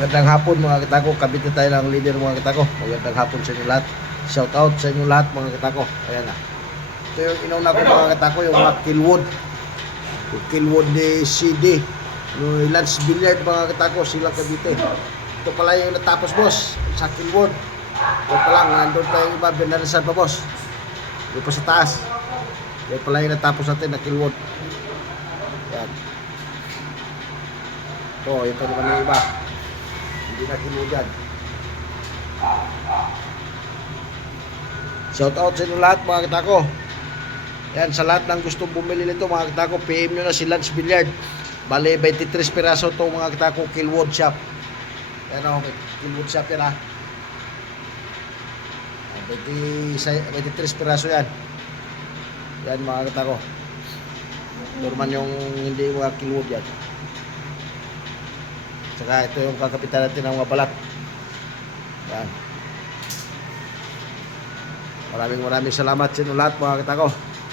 Magandang hapon mga kitako. Kabit na tayo ng leader mga kitako. Magandang hapon sa inyo lahat. Shout out sa inyo lahat mga kitako. Ayan na. Ito yung inauna ko mga kitako, yung mga Killwood. Yung Killwood ni CD. Yung Lance Billiard mga kitako, sila Cavite. Ito pala yung natapos boss sa Killwood. Ito pa lang, nandun pa yung iba, binarisan pa boss. Ito pa sa taas. Ito pala yung natapos natin na Killwood. Ayan. Ito naman yung iba. Hindi na Killwood yan. Shout out sa inyo lahat mga kitako. Yan, sa lahat ng gustong bumili nito mga kitako, PM nyo na si Lance Billiard. Bale 23 piraso to mga kitako, Killwood shop. Yan o, Killwood shop yan ha. 23 piraso yan. Yan mga kitako. Norman yung hindi mga Killwood yan. Saka ito yung kakapitan natin ng mga balat. Yan. Maraming salamat sa inyo lahat mga kitako.